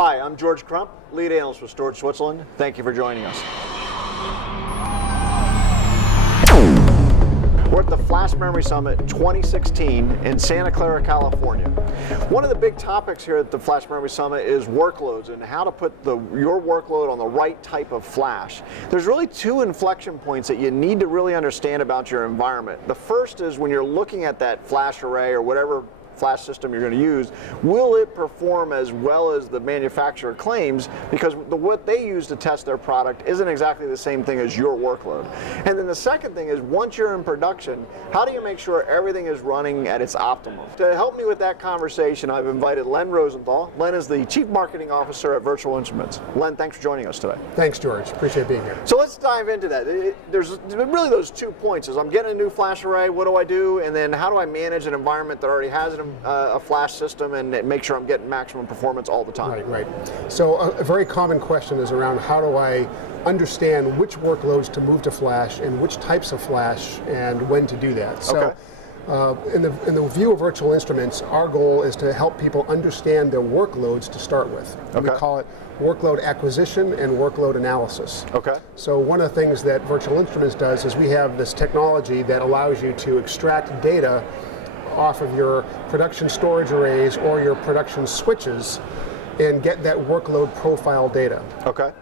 Hi, I'm George Crump, lead analyst with Storage Switzerland. Thank you for joining us. We're at the Flash Memory Summit 2016 in Santa Clara, California. One of the big topics here at the Flash Memory Summit is workloads and how to put your workload on the right type of flash. There's really two inflection points that you need to really understand about your environment. The first is when you're looking at that flash array or whatever flash system you're going to use, will it perform as well as the manufacturer claims? Because what they use to test their product isn't exactly the same thing as your workload. And then the second thing is, once you're in production, how do you make sure everything is running at its optimum? To help me with that conversation, I've invited Len Rosenthal. Len is the Chief Marketing Officer at Virtual Instruments. Len, thanks for joining us today. Thanks, George. Appreciate being here. So let's dive into that. There's really those 2 points. Is I'm getting a new flash array, what do I do? And then how do I manage an environment that already has a flash system and make sure I'm getting maximum performance all the time? Right. So a very common question is around how do I understand which workloads to move to flash and which types of flash and when to do that. So in the view of Virtual Instruments, our goal is to help people understand their workloads to start with. We call it workload acquisition and workload analysis. So one of the things that Virtual Instruments does is we have this technology that allows you to extract data off of your production storage arrays or your production switches and get that workload profile data.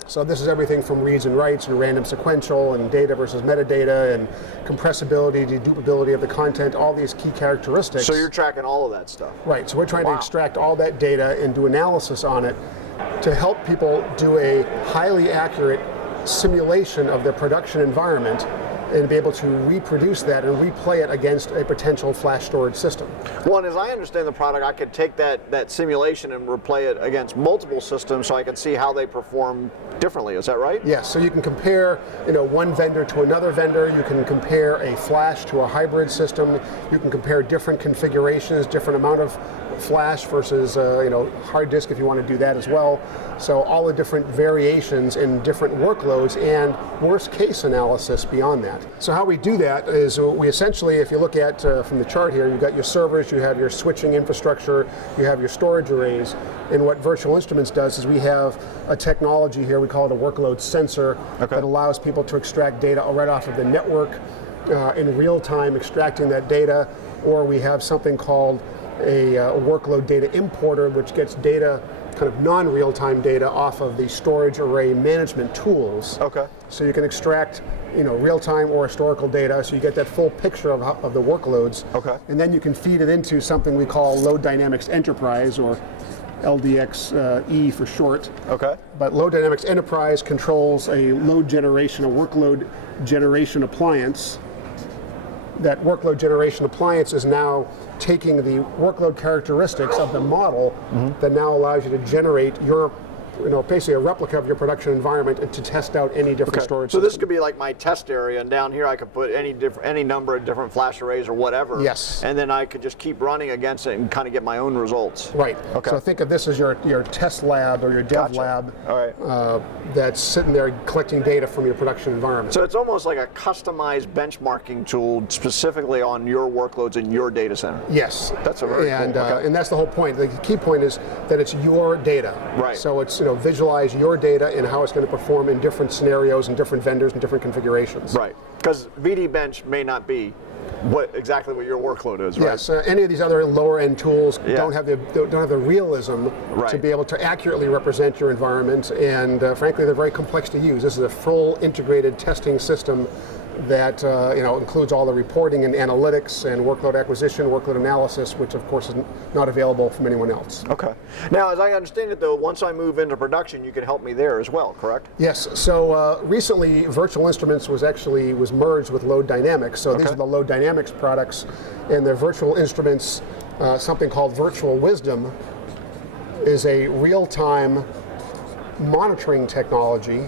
So this is everything from reads and writes and random sequential and data versus metadata and compressibility, dedupability of the content, all these key characteristics. So you're tracking all of that stuff? Right, so we're trying to extract all that data and do analysis on it to help people do a highly accurate simulation of their production environment and be able to reproduce that and replay it against a potential flash storage system. Well, and as I understand the product, I could take that simulation and replay it against multiple systems so I can see how they perform differently. Is that right? Yes, so you can compare one vendor to another vendor. You can compare a flash to a hybrid system. You can compare different configurations, different amount of flash versus hard disk if you want to do that as well. So all the different variations in different workloads and worst case analysis beyond that. So how we do that is we essentially, if you look at from the chart here, you've got your servers, you have your switching infrastructure, you have your storage arrays, and what Virtual Instruments does is we have a technology here, we call it a workload sensor, that allows people to extract data right off of the network in real time, extracting that data, or we have something called a workload data importer, which gets data, kind of non-real-time data off of the storage array management tools. So you can extract real-time or historical data, so you get that full picture of the workloads. And then you can feed it into something we call Load Dynamics Enterprise, or LDXE for short. But Load Dynamics Enterprise controls a load generation, a workload generation appliance. That workload generation appliance is now taking the workload characteristics of the model that now allows you to generate your, basically a replica of your production environment and to test out any different storage So system. this could be like my test area, and down here I could put any number of different flash arrays or whatever. Yes. And then I could just keep running against it and kind of get my own results. Right. So think of this as your test lab or your dev lab that's sitting there collecting data from your production environment. So it's almost like a customized benchmarking tool specifically on your workloads in your data center. Yes. That's a very cool. And that's the whole point. The key point is that it's your data. So it's visualize your data and how it's going to perform in different scenarios and different vendors and different configurations. Because VD Bench may not be exactly what your workload is, right? Yes, any of these other lower end tools don't have the realism to be able to accurately represent your environment, and frankly, they're very complex to use. This is a full integrated testing system that includes all the reporting and analytics and workload acquisition, workload analysis, which of course is not available from anyone else. Now, as I understand it though, once I move into production, you can help me there as well, correct? Yes, so recently Virtual Instruments was merged with Load Dynamics, so these are the Load Dynamics products, and the Virtual Instruments, something called VirtualWisdom, is a real-time monitoring technology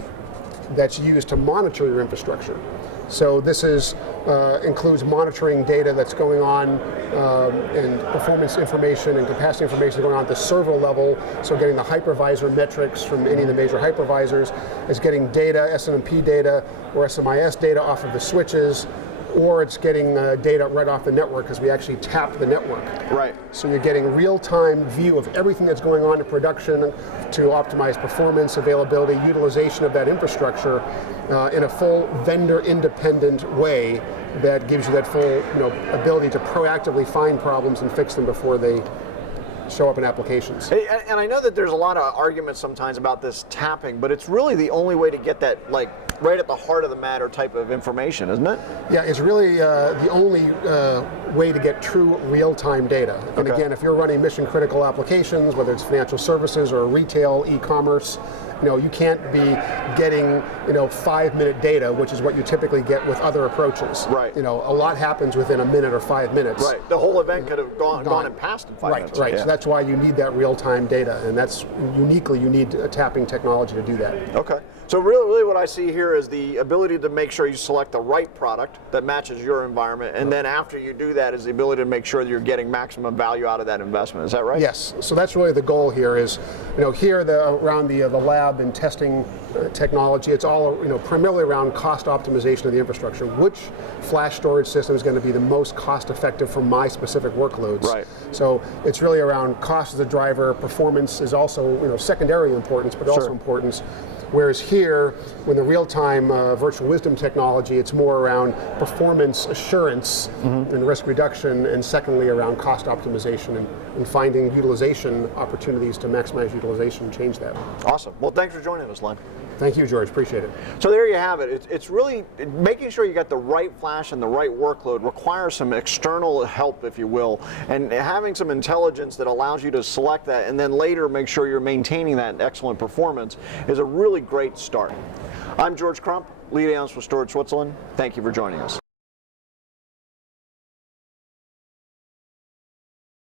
that's used to monitor your infrastructure. So this includes monitoring data that's going on and performance information and capacity information going on at the server level. So getting the hypervisor metrics from any of the major hypervisors, is getting data, SNMP data or SMIS data off of the switches, or it's getting data right off the network because we actually tap the network. Right. So you're getting real-time view of everything that's going on in production to optimize performance, availability, utilization of that infrastructure in a full vendor-independent way that gives you that full ability to proactively find problems and fix them before they show up in applications. And I know that there's a lot of arguments sometimes about this tapping, but it's really the only way to get that right at the heart of the matter type of information, isn't it? Yeah, it's really the only way to get true real-time data. And again, if you're running mission-critical applications, whether it's financial services or retail, e-commerce, you can't be getting 5-minute data, which is what you typically get with other approaches. Right. A lot happens within a minute or 5 minutes. Right. The whole event could have gone and passed in 5 minutes. Right. Yeah. So that's why you need that real-time data, and that's uniquely you need a tapping technology to do that. Okay. So really what I see here is the ability to make sure you select the right product that matches your environment, and then after you do that is the ability to make sure that you're getting maximum value out of that investment. Is that right? Yes. So that's really the goal here is, here around the lab and testing technology, it's all primarily around cost optimization of the infrastructure. Which flash storage system is going to be the most cost effective for my specific workloads? Right. So it's really around cost as a driver. Performance is also secondary importance, but also importance. Whereas here, when the real-time VirtualWisdom technology, it's more around performance assurance and risk reduction, and secondly around cost optimization and finding utilization opportunities to maximize utilization and change that. Awesome. Well, thanks for joining us, Len. Thank you, George. Appreciate it. So there you have it. It's really making sure you got the right flash and the right workload requires some external help, if you will, and having some intelligence that allows you to select that and then later make sure you're maintaining that excellent performance is a really great start. I'm George Crump, lead analyst with Storage Switzerland. Thank you for joining us.